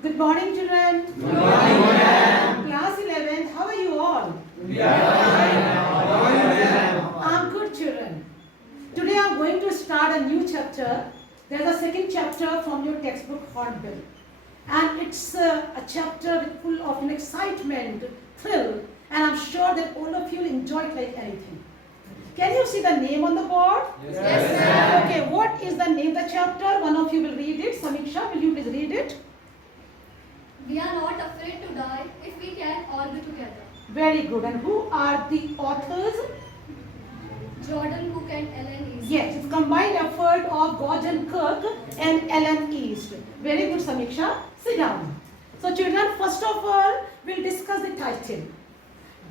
Good morning, children. Good morning, ma'am. Class 11, how are you all? We are fine, ma'am. How are you, ma'am? I'm good, children. Today I'm going to start a new chapter. There's a second chapter from your textbook, Hornbill. And it's a chapter full of excitement, thrill, and I'm sure that all of you will enjoy it like anything. Can you see the name on the board? Yes, ma'am. Okay, what is the name of the chapter? One of you will read it. Samiksha, will you please read it? We are not afraid to die if we can all be together. Very good. And who are the authors? Jordan Cook and Ellen East. Yes, it's combined effort of Gordon Cook and Ellen East. Very good, Samiksha. Sit down. So children, first of all, we'll discuss the title.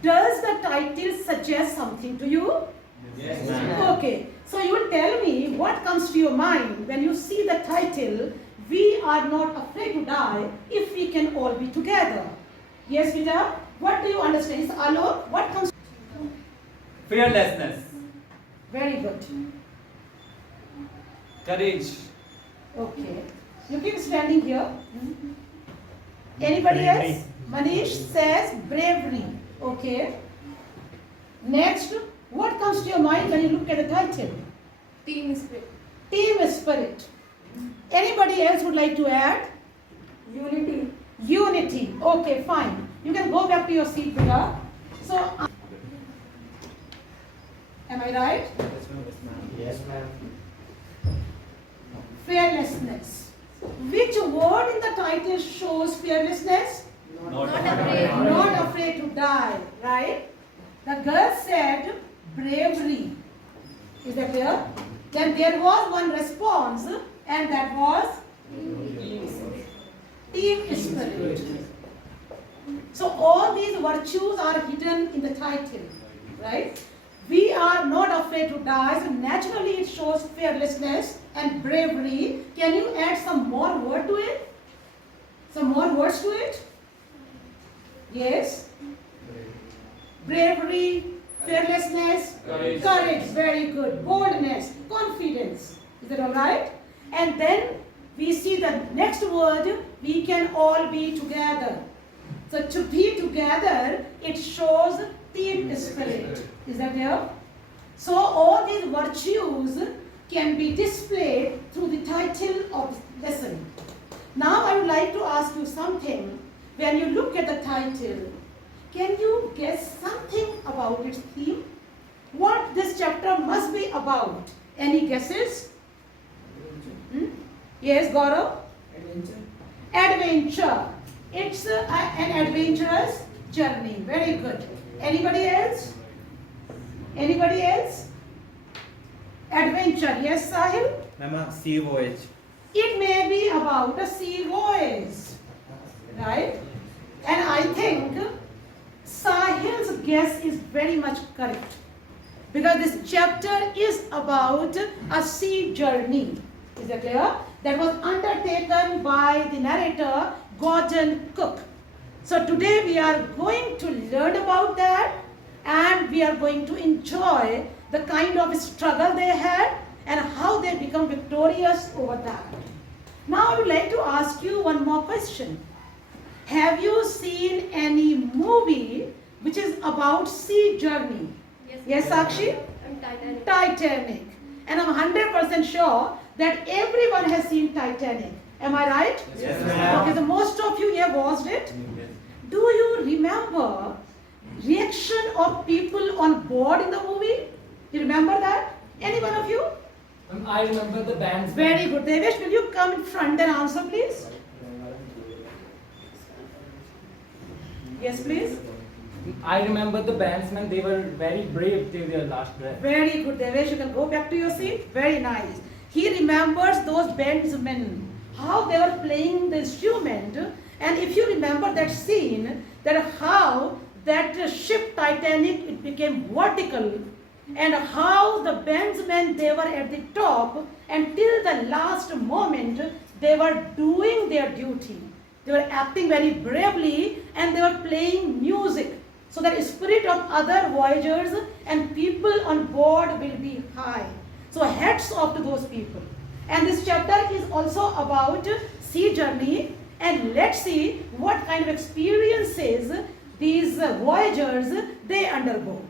Does the title suggest something to you? Yes, ma'am. Okay, so you will tell me what comes to your mind when you see the title, We Are Not Afraid to Die If We Can All Be Together. Yes, Vita, what do you understand? Is Alok, what comes? Fearlessness. Very good. Courage. Okay. You keep standing here. Anybody else? Manish says bravery. Okay. Next, what comes to your mind when you look at the title? Team spirit. Team spirit. Anybody else would like to add? Unity. Unity. Okay, fine. You can go back to your seat, Bida. So, am I right? Yes, ma'am. Fearlessness. Which word in the title shows fearlessness? Not afraid. Not afraid to die, right? The girl said bravery. Is that clear? Then there was one response, and that was team spirit. So all these virtues are hidden in the title, right? We are not afraid to die. So naturally it shows fearlessness and bravery. Can you add some more word to it? Some more words to it? Yes? Bravery, fearlessness, courage, very good. Boldness, confidence. Is that all right? And then we see the next word, we can all be together. So to be together, it shows team spirit. Is that clear? So all these virtues can be displayed through the title of the lesson. Now I would like to ask you something. When you look at the title, can you guess something about its theme? What this chapter must be about? Any guesses? Yes, Gaurav? Adventure. It's an adventurous journey. Very good. Anybody else? Anybody else? Adventure. Yes, Sahil? Ma'am, sea voyage. It may be about a sea voyage. Right? And I think Sahil's guess is very much correct. Because this chapter is about a sea journey. Is that clear? That was undertaken by the narrator, Gordon Cook. So today we are going to learn about that, and we are going to enjoy the kind of struggle they had and how they become victorious over that. Now I would like to ask you one more question. Have you seen any movie which is about sea journey? Yes, Sakshi? And Titanic. Titanic. And I'm 100% sure that everyone has seen Titanic. Am I right? Yes, ma'am. Okay, so most of you have watched it. Do you remember reaction of people on board in the movie? You remember that? Any one of you? I remember the bands. Very good. Devesh, will you come in front and answer, please? Yes, please. I remember the bandsmen. They were very brave till their last breath. Very good, Devesh. You can go back to your seat. Very nice. He remembers those bandsmen, how they were playing the instrument. And if you remember that scene, that how that ship Titanic, it became vertical, and how the bandsmen, they were at the top, and till the last moment, they were doing their duty. They were acting very bravely, and they were playing music, so that spirit of other voyagers and people on board will be high. So hats off to those people. And this chapter is also about sea journey, and let's see what kind of experiences these voyagers they undergo.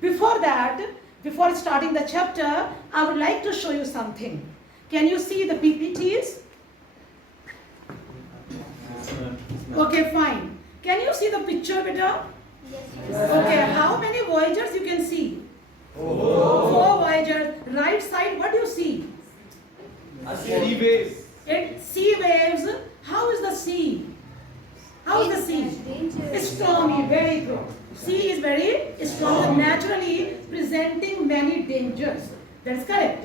Before that, before starting the chapter, I would like to show you something. Can you see the PPTs? Okay, fine. Can you see the picture, beta? Yes. Okay, how many voyagers you can see? Four voyagers. Right side, what do you see? Sea waves. Sea waves. How is the sea? How is the sea? It's stormy, very good. Sea is very strong, naturally presenting many dangers. That's correct.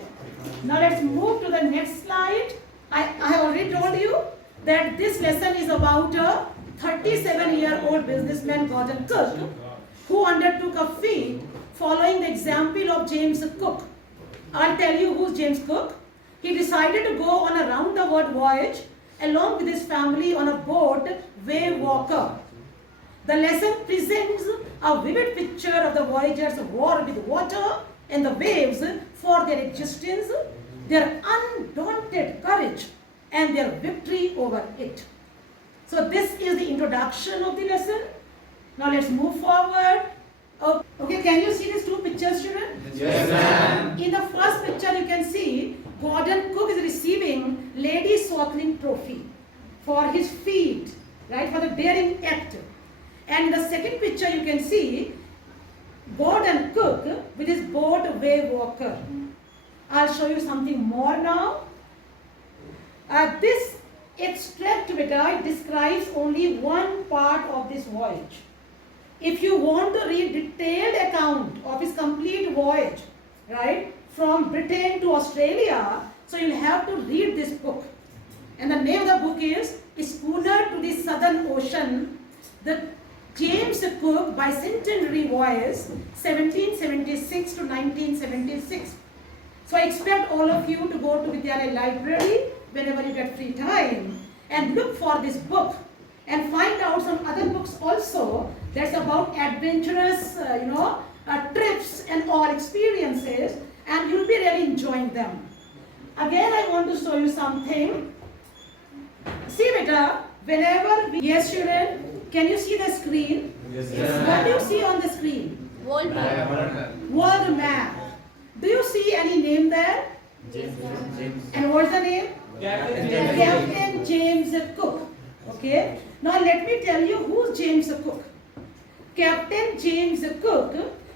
Now let's move to the next slide. I have already told you that this lesson is about a 37-year-old businessman, Gordon Cook, who undertook a feat following the example of James Cook. I'll tell you who's James Cook. He decided to go on a round-the-world voyage along with his family on a boat, Wave Walker. The lesson presents a vivid picture of the voyagers' war with water and the waves for their existence, their undaunted courage, and their victory over it. So this is the introduction of the lesson. Now let's move forward. Okay, can you see these two pictures, children? Yes, ma'am. In the first picture, you can see Gordon Cook is receiving Lady Swathling Trophy for his feat, right, for the daring act. And in the second picture, you can see Gordon Cook with his boat Wave Walker. I'll show you something more now. This extract it describes only one part of this voyage. If you want to read detailed account of his complete voyage, right, from Britain to Australia, so you'll have to read this book. And the name of the book is Schooner to the Southern Ocean, the James Cook Bicentenary Voyage, 1776 to 1976. So I expect all of you to go to Vidyalaya Library whenever you get free time and look for this book and find out some other books also that's about adventurous, trips and all experiences, and you'll be really enjoying them. Again, I want to show you something. See, beta, whenever we... Yes, children, can you see the screen? Yes, What do you see on the screen? World map. World map. Do you see any name there? James. And what's the name? Captain James Cook. Okay. Now let me tell you who's James Cook. Captain James Cook,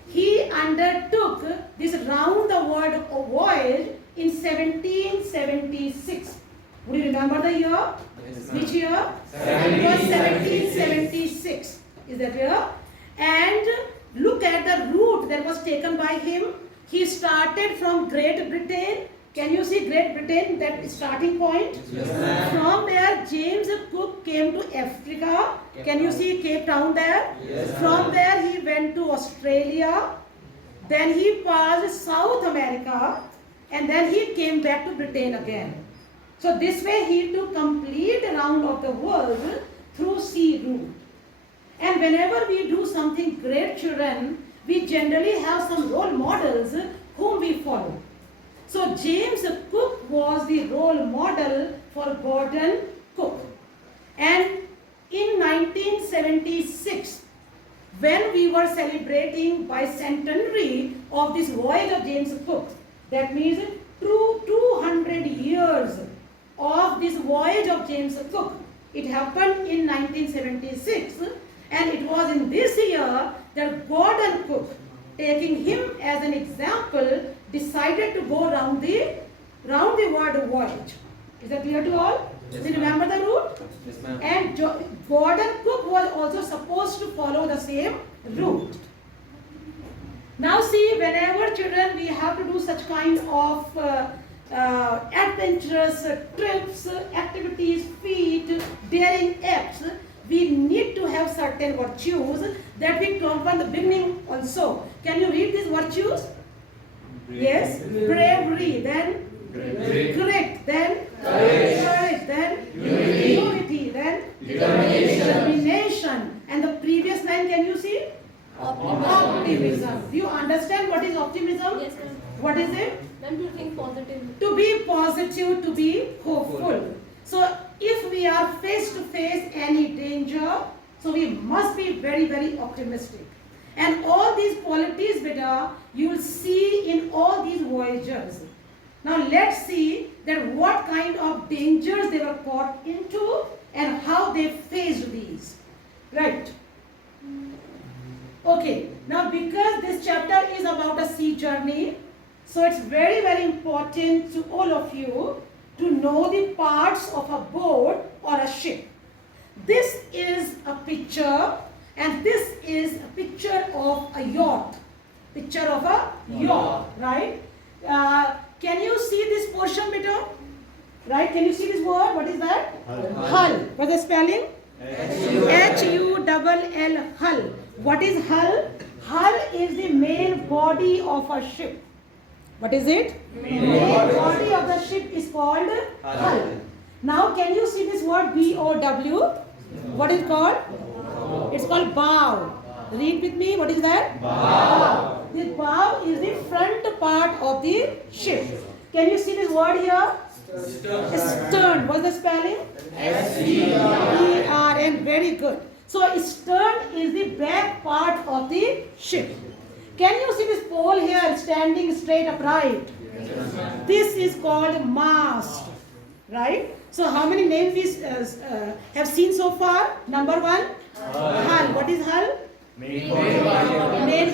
he undertook this round-the-world voyage in 1776. Would you remember the year? Yes, Which year? It was 1776. Is that year? And look at the route that was taken by him. He started from Great Britain. Can you see Great Britain, that starting point? Yes, ma'am. From there, James Cook came to Africa. Can you see Cape Town there? Yes, From there, he went to Australia. Then he passed South America. And then he came back to Britain again. So this way, he took complete round of the world through sea route. And whenever we do something great, children, we generally have some role models whom we follow. So James Cook was the role model for Gordon Cook. And in 1976, when we were celebrating bicentenary of this voyage of James Cook, that means 200 years of this voyage of James Cook. It happened in 1976, and it was in this year that Gordon Cook, taking him as an example, decided to go round the world voyage. Is that clear to all? Yes, Do you remember the route? Yes, ma'am. And Gordon Cook was also supposed to follow the same route. Now see, whenever children we have to do such kind of adventurous trips, activities, feat, daring acts, we need to have certain virtues that we come from the beginning also. Can you read these virtues? Yes. Bravery, then correct, then courage, then unity, then determination. And the previous line, can you see? Optimism. Do you understand what is optimism? Yes, ma'am. What is it? Ma'am, to think positively. To be positive, to be hopeful. So if we are face to face any danger, so we must be very, very optimistic. And all these qualities, beta, you will see in all these voyagers. Now let's see that what kind of dangers they were caught into and how they faced these. Right. Okay, now because this chapter is about a sea journey, so it's very, very important to all of you to know the parts of a boat or a ship. This is a picture and this is a picture of a yacht. Picture of a yacht, right? Can you see this portion better? Right? Can you see this word? What is that? Hull. What's the spelling? Hull. Hull. What is hull? Hull is the main body of a ship. What is it? Main body of the ship is called hull. Now can you see this word B-O-W? What is it called? It's called bow. Read with me. What is that? Bow. This bow is the front part of the ship. Can you see this word here? Stern. What's the spelling? S-T-E-R-N. Very good. So stern is the back part of the ship. Can you see this pole here standing straight upright? This is called mast. Right? So how many names we have seen so far? Number one, hull. What is hull? Main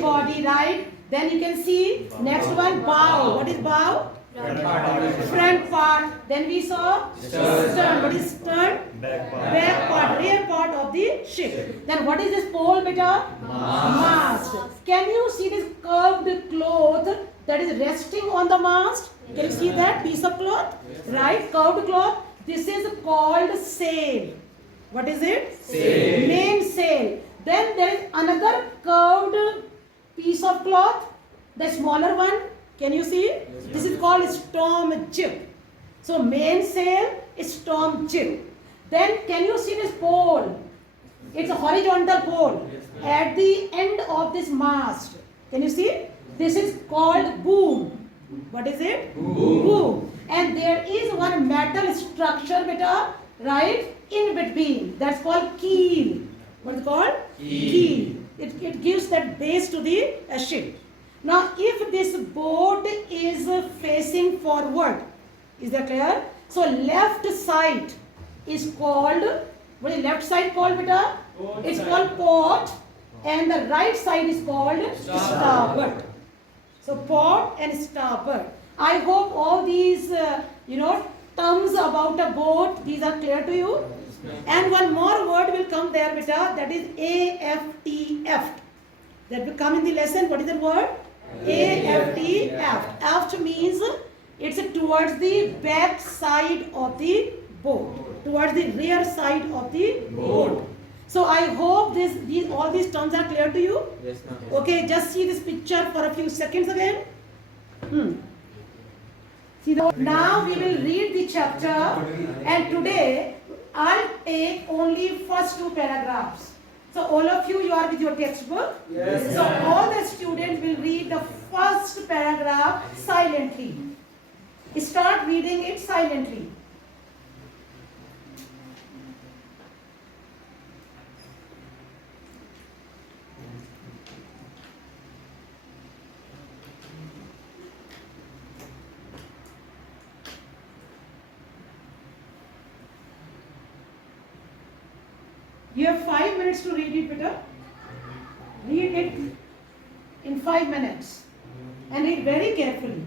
body, right? Then you can see next one, bow. What is bow? Front part. Then we saw stern. What is stern? Back part, rear part of the ship. Then what is this pole, beta? Mast. Can you see this curved cloth that is resting on the mast? Can you see that piece of cloth? Right, curved cloth. This is called sail. What is it? Sail. Main sail. Then there is another curved piece of cloth, the smaller one. Can you see? Yes, this is called storm jib. So main sail is storm jib. Then can you see this pole? It's a horizontal pole at the end of this mast. Can you see? This is called boom. What is it? Boom. Boom. And there is one metal structure, beta, right, in between. That's called keel. What is it called? Keel. It gives that base to the ship. Now, if this boat is facing forward, is that clear? So, left side is called, what is left side called, beta? It's called port, and the right side is called starboard. So, port and starboard. I hope all these, terms about a boat, these are clear to you. And one more word will come there, beta, that is AFT. That will come in the lesson. What is the word? AFT. Aft means it's towards the back side of the boat, towards the rear side of the boat. So I hope all these terms are clear to you. Yes, ma'am. Okay, just see this picture for a few seconds again. See now we will read the chapter, and today I'll take only first two paragraphs. So all of you are with your textbook. Yes. So all the students will read the first paragraph silently. Start reading it silently. You have 5 minutes to read it, Peter. Read it in 5 minutes and read very carefully.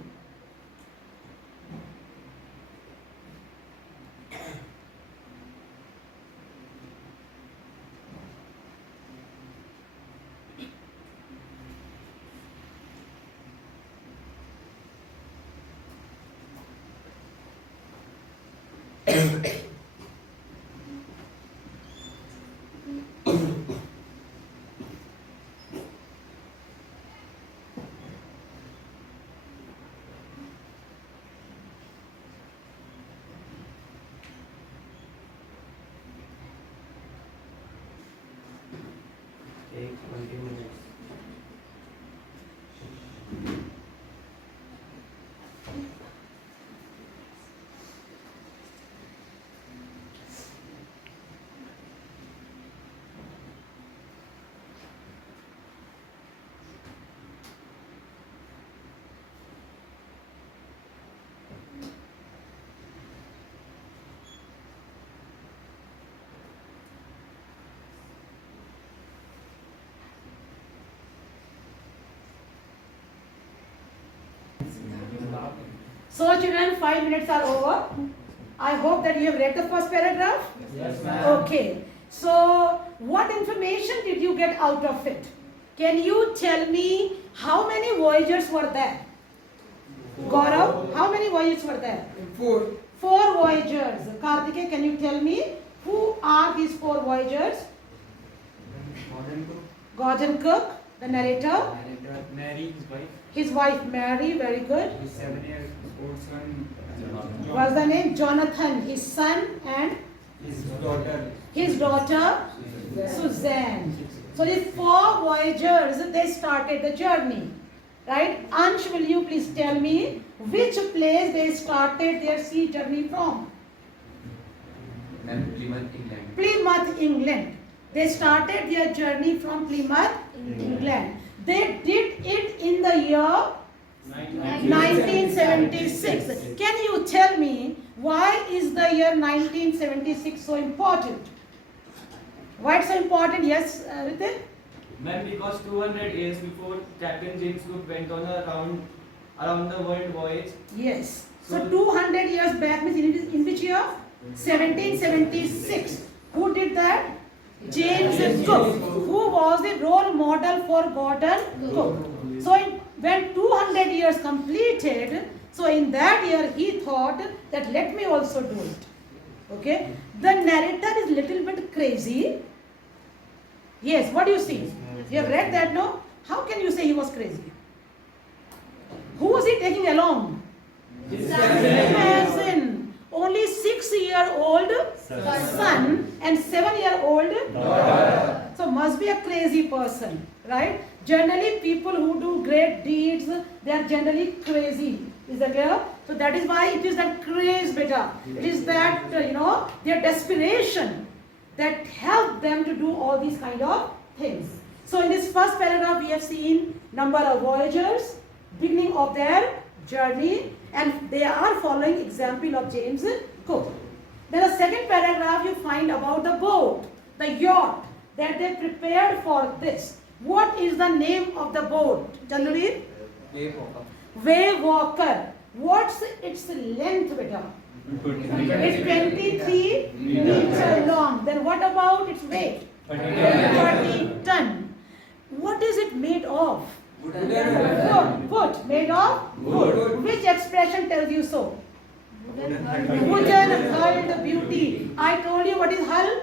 Take 20 minutes. So children, 5 minutes are over. I hope that you have read the first paragraph. Yes, ma'am. Okay. So what information did you get out of it? Can you tell me how many voyagers were there? Gaurav, how many voyagers were there? 4. 4 voyagers. Kartike, can you tell me who are these 4 voyagers? Gordon Cook, the narrator. Mary, his wife. His wife Mary, very good. His 7-year-old son. What's the name? Jonathan, his son, and His daughter. his daughter Suzanne. So these 4 voyagers, they started the journey. Right? Ansh, will you please tell me which place they started their sea journey from? Plymouth, England. Plymouth, England. They started their journey from Plymouth, England. They did it in the year 1976. Can you tell me why is the year 1976 so important? Why it's so important? Yes, Ritin? Ma'am, because 200 years before Captain James Cook went on a around the world voyage. Yes. So 200 years back means in which year? 1776. Who did that? James Cook, who was the role model for Gordon Cook. So when 200 years completed, so in that year he thought that let me also do it. Okay. The narrator is little bit crazy. Yes, what do you see? You have read that, no? How can you say he was crazy? Who was he taking along? Cousin. Only 6-year-old son and 7-year-old daughter. So must be a crazy person, right? Generally people who do great deeds, they are generally crazy. Is that clear? So that is why it is that craze, beta. It is that, their desperation that helped them to do all these kind of things. So in this first paragraph we have seen number of voyagers, beginning of their journey, and they are following example of James Cook. Then the second paragraph you find about the boat, the yacht that they prepared for this. What is the name of the boat? Chandradeep? Wave Walker. What's its length, beta? It's 23 meters long. Then what about its weight? 30 ton. What is it made of? Wood. Made of wood. Which expression tells you so? Wooden hulled beauty. I told you what is hull?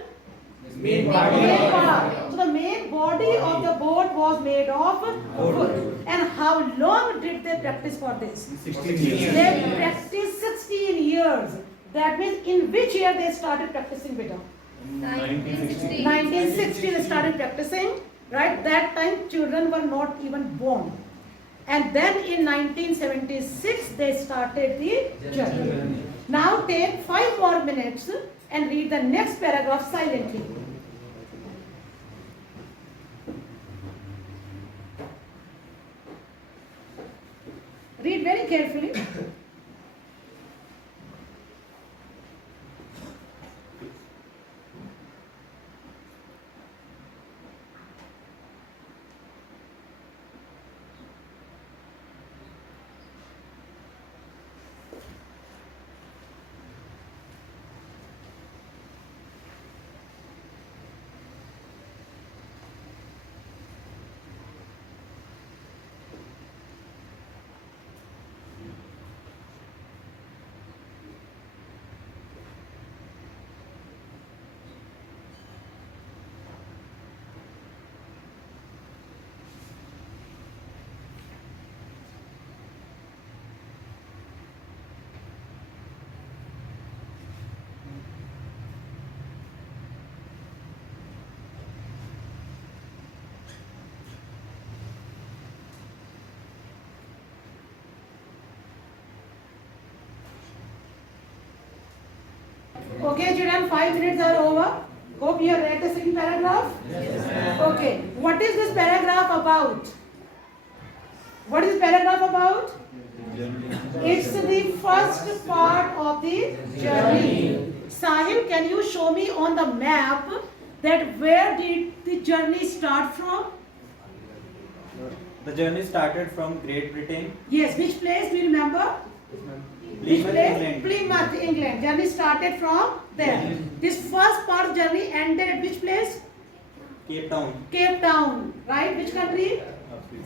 Main part. So the main body of the boat was made of wood. And how long did they practice for this? 16 years. They practiced 16 years. That means in which year they started practicing, beta? 1960. 1960 they started practicing. Right? That time children were not even born. And then in 1976 they started the journey. Now take 5 more minutes and read the next paragraph silently. Read very carefully. Okay, children, 5 minutes are over. Hope you have read the second paragraph. Yes. Okay, what is this paragraph about? What is this paragraph about? It's the first part of the journey. Sahil, can you show me on the map that where did the journey start from? The journey started from Great Britain. Yes, which place do you remember? Which Plymouth, place? England. Plymouth, England. Journey started from there. This first part of journey ended at which place? Cape Town. Cape Town, right? Which country?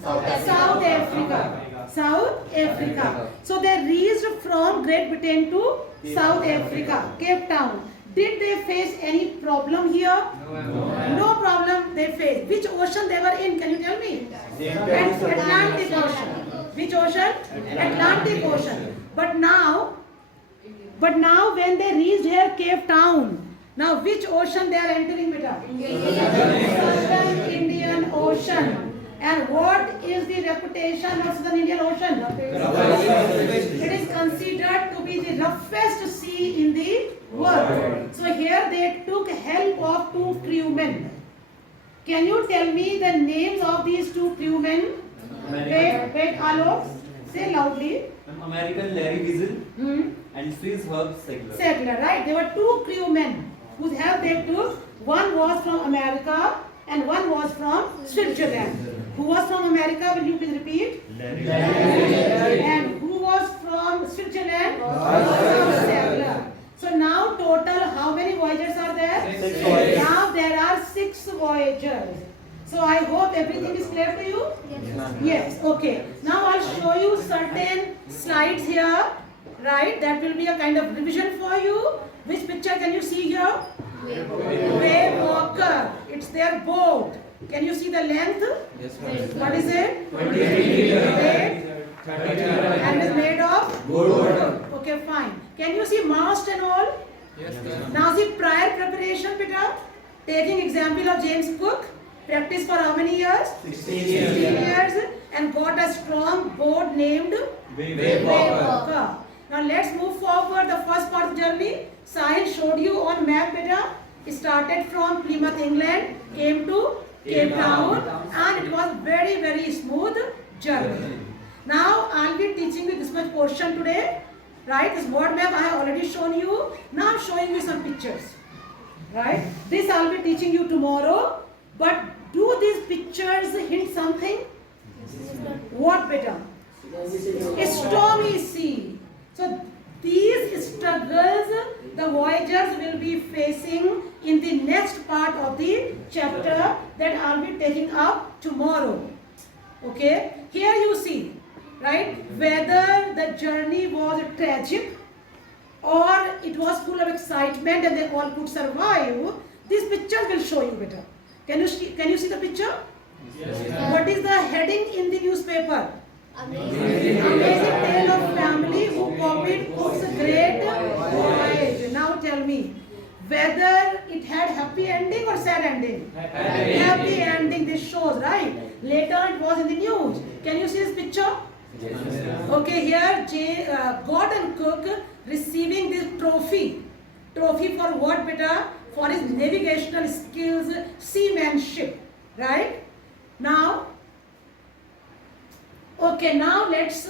South Africa. South Africa. So they reached from Great Britain to South Africa, Cape Town. Did they face any problem here? No problem they faced. Which ocean they were in? Can you tell me? Atlantic Ocean. Which ocean? Atlantic Ocean. But now when they reached here, Cape Town, now which ocean they are entering, beta? Southern Indian Ocean. And what is the reputation of Southern Indian Ocean? It is considered to be the roughest sea in the world. So here they took help of 2 crewmen. Can you tell me the names of these 2 crewmen? Wait, Alok, say loudly. American Larry Weasel and Swiss Herb Segler, right? There were 2 crewmen whose help they took. One was from America and one was from Switzerland. Who was from America? Will you please repeat? Larry. And who was from Switzerland? Segler. So now total how many voyagers are there? 6 voyagers. Now there are 6 voyagers. So I hope everything is clear to you? Yes, okay. Now I'll show you certain slides here, right? That will be a kind of revision for you. Which picture can you see here? Wave walker. It's their boat. Can you see the length? Yes, ma'am. What is it? 20 And is made of gold. Okay, fine. Can you see mast and all? Yes, ma'am. Now see prior preparation, Peter. Taking example of James Cook. Practice for how many years? 16 years. And got a strong boat named Wave Walker. Now let's move forward. The first part of the journey. Sahil showed you on map, Peter. It started from Plymouth, England, came to Cape Town, and it was very, very smooth journey. Now I'll be teaching you this much portion today, right? This word map I have already shown you. Now I'm showing you some pictures, right? This I'll be teaching you tomorrow. But do these pictures hint something? What better? A stormy sea. So these struggles the voyagers will be facing in the next part of the chapter that I'll be taking up tomorrow. Okay, here you see, right, whether the journey was tragic or it was full of excitement and they all could survive. These pictures will show you better. Can you see the picture? Yes. What is the heading in the newspaper? Amazing. Amazing tale of family who copied Cook's great voyage. Now tell me, whether it had happy ending or sad ending? Happy ending. This shows, right? Later it was in the news. Can you see this picture? Yes. Okay, here Gordon Cook receiving this trophy. Trophy for what, beta? For his navigational skills, seamanship, right? Now, okay, now let's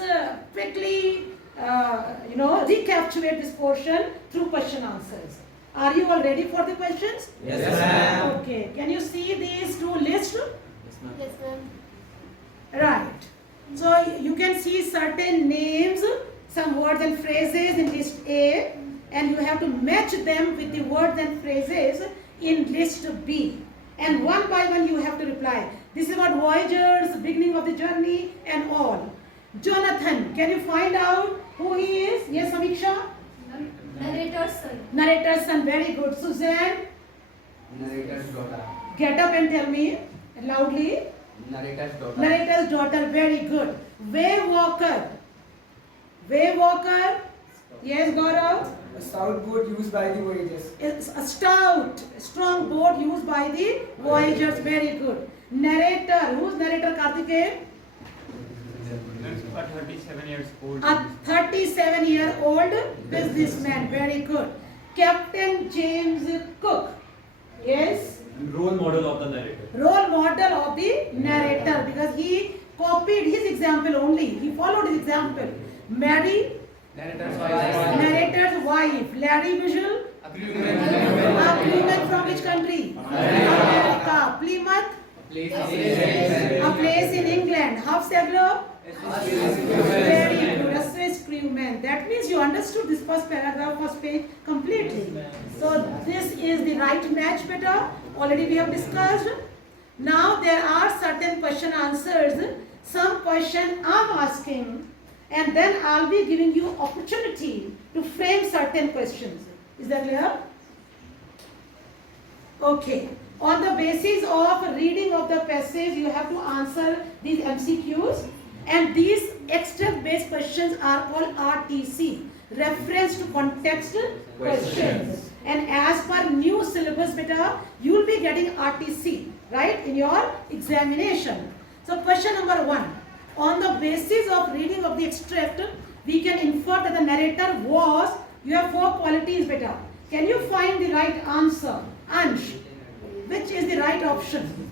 quickly, recapitulate this portion through question answers. Are you all ready for the questions? Yes, ma'am. Okay, can you see these 2 lists? Yes, ma'am. Yes, ma'am. Right. So you can see certain names, some words and phrases in list A, and you have to match them with the words and phrases in list B. And one by one you have to reply. This is about voyagers, beginning of the journey and all. Jonathan, can you find out who he is? Yes, Samiksha? Narrator's son. Narrator's son, very good. Suzanne, Narrator's daughter. get up and tell me loudly. Narrator's daughter. Narrator's daughter, very good. Wave walker. Wave walker. Yes, Gaurav. A stout boat used by the voyagers. It's a stout, strong boat used by the voyagers. Very good. Narrator. Who's narrator, Karthikeyan? A 37 years old. A 37-year-old businessman. Very good. Captain James Cook. Yes. Role model of the narrator. Role model of the narrator, because he copied his example only. He followed his example. Mary, Narrator's wife. narrator's wife. Larry Visual, a crewman from which country? America. Plymouth, Place A place in England. Half Saglo? Very good. A Swiss crewman. That means you understood this first paragraph, first page completely. So this is the right match, beta. Already we have discussed. Now there are certain question answers. Some question I'm asking, and then I'll be giving you opportunity to frame certain questions. Is that clear? Okay. On the basis of reading of the passage, you have to answer these MCQs, and these extract-based questions are called RTC, reference to context questions. And as per new syllabus, beta, you will be getting RTC, right, in your examination. So question number 1. On the basis of reading of the extract, we can infer that the narrator was, you have 4 qualities, beta. Can you find the right answer? Ansh, which is the right option?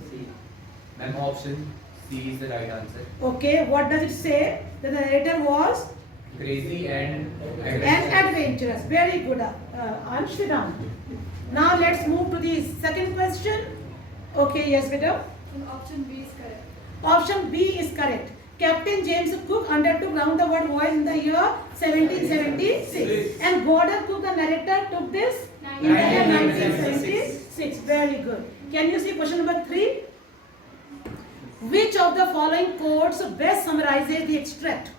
Ma'am, option C is the right answer. Okay, what does it say? The narrator was Crazy and adventurous. Very good. Ansh, sit down. Now let's move to the second question. Okay, yes, beta. Option B is correct. Option B is correct. Captain James Cook undertook round the world voyage in the year 1776. And Gordon Cook, the narrator, took this in the year 1976. Very good. Can you see question number 3? Which of the following quotes best summarizes the extract?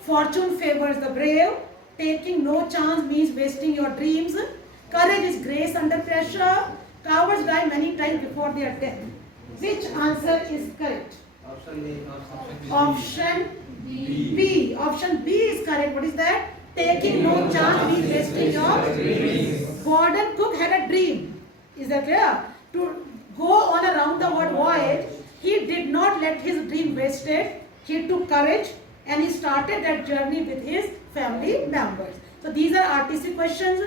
Fortune favors the brave. Taking no chance means wasting your dreams. Courage is grace under pressure. Cowards die many times before their death. Which answer is correct? option B. Option B. Option B is correct. What is that? Taking no chance means wasting your dreams. Gordon Cook had a dream. Is that clear? To go on a round the world voyage. He did not let his dream wasted. He took courage and he started that journey with his family members. So these are RTC questions.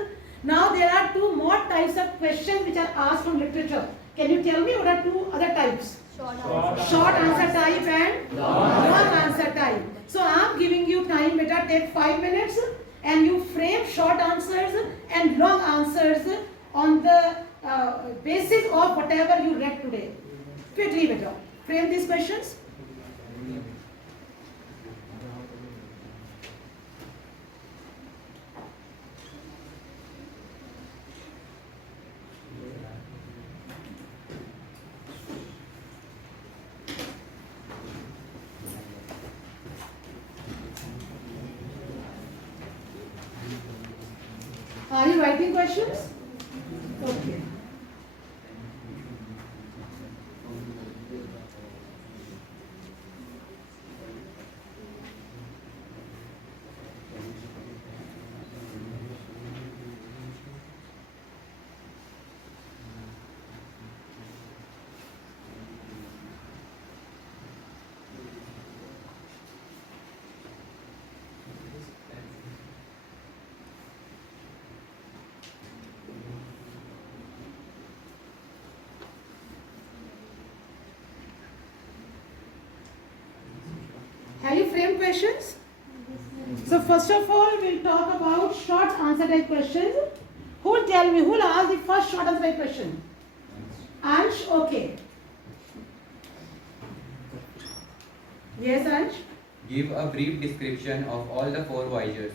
Now there are 2 more types of questions which are asked from literature. Can you tell me what are 2 other types? Short answer type and long answer type. So I am giving you time, beta, take 5 minutes and you frame short answers and long answers on the basis of whatever you read today. Quickly, beta, frame these questions. Are you writing questions? Okay. Have you framed questions? So first of all, we'll talk about short answer type questions. Who will tell me, who will ask the first short answer type question? Ansh, okay. Yes, Ansh? Give a brief description of all the 4 voyagers.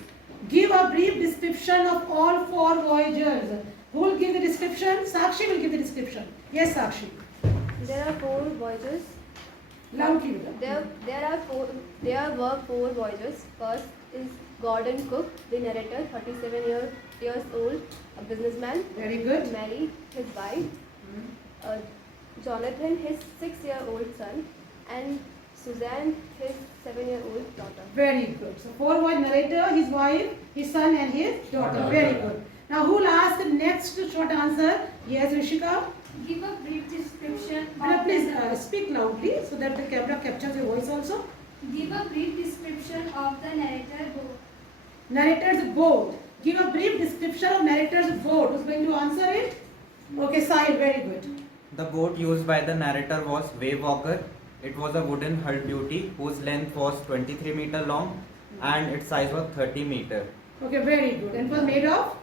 Give a brief description of all 4 voyagers. Who will give the description? Sakshi will give the description. Yes, Sakshi. There are 4 voyagers. Loudly, beta. There were 4 voyagers. First is Gordon Cook, the narrator, 37 years old, a businessman. Very good. Mary, his wife. Jonathan, his 6-year-old son, and Suzanne, his 7-year-old daughter. Very good. So 4 voyage narrator, his wife, his son and his daughter. Very good. Now who will ask the next short answer? Yes, Rishika. Give a brief description Beta, of please speak loudly so that the camera captures your voice also. Give a brief description of the narrator boat. Narrator's boat. Give a brief description of narrator's boat. Who's going to answer it? Okay, Sahil, very good. The boat used by the narrator was Wave Walker. It was a wooden hull beauty whose length was 23 meter long and its size was 30 meter. Okay, very good. And it was made of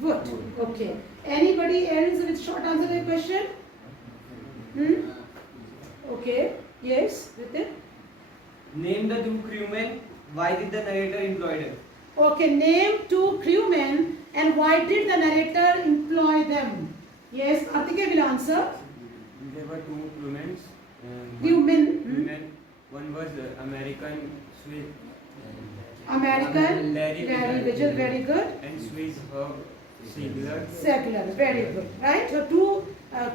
wood. Okay. Anybody else with short answer to the question? Okay. Yes. Ritin? Name the two crewmen. Why did the narrator employ them? Okay. Name two crewmen and why did the narrator employ them? Yes. Kartikeya will answer. There were two crewmen. Crewmen. One was American Swiss. American. Larry Vigil. Very good. And Swiss Secular. Secular. Very good. Right. So two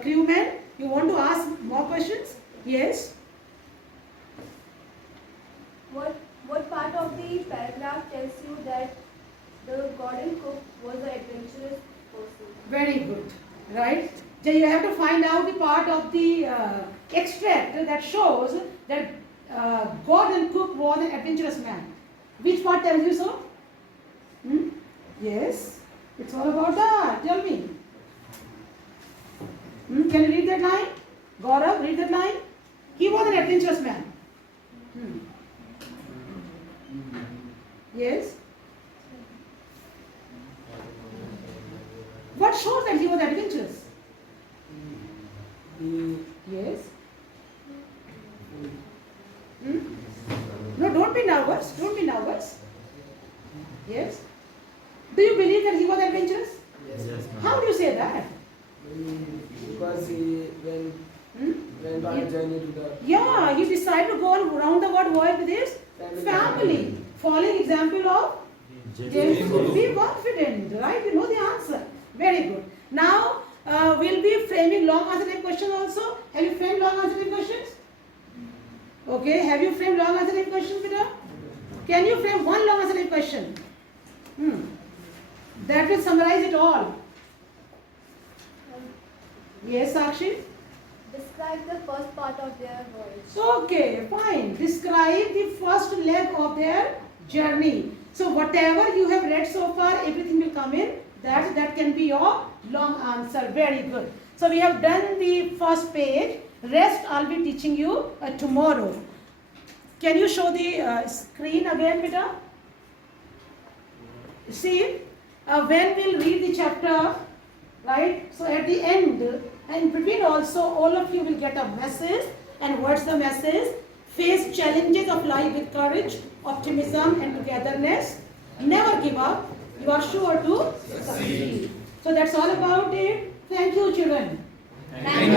crewmen. You want to ask more questions? Yes. What part of the paragraph tells you that the Gordon Cook was an adventurous person? Very good. Right. So you have to find out the part of the extract that shows that Gordon Cook was an adventurous man. Which part tells you so? Yes. It's all about that. Tell me. Can you read that line? Gaurav, read that line. He was an adventurous man. Yes. What shows that he was adventurous? Yes. No, don't be nervous. Don't be nervous. Yes. Do you believe that he was adventurous? Yes. How do you say that? Because he went on a journey to the Yeah, he decided to go around the world with his family. Following example of James Cook. Be confident, right? You know the answer. Very good. Now, we'll be framing long answer type questions also. Have you framed long answer type questions? Okay, have you framed long answer type questions, Peter? Can you frame one long answer type question? That will summarize it all. Yes, Sakshi? Describe the first part of their voyage. Okay, fine. Describe the first leg of their journey. So whatever you have read so far, everything will come in. That can be your long answer. Very good. So we have done the first page. Rest I'll be teaching you tomorrow. Can you show the screen again, Peter? See, when we'll read the chapter, right? So at the end, and in between also, all of you will get a message. And what's the message? Face challenges of life with courage, optimism and togetherness. Never give up. You are sure to succeed. So that's all about it. Thank you, children. Thank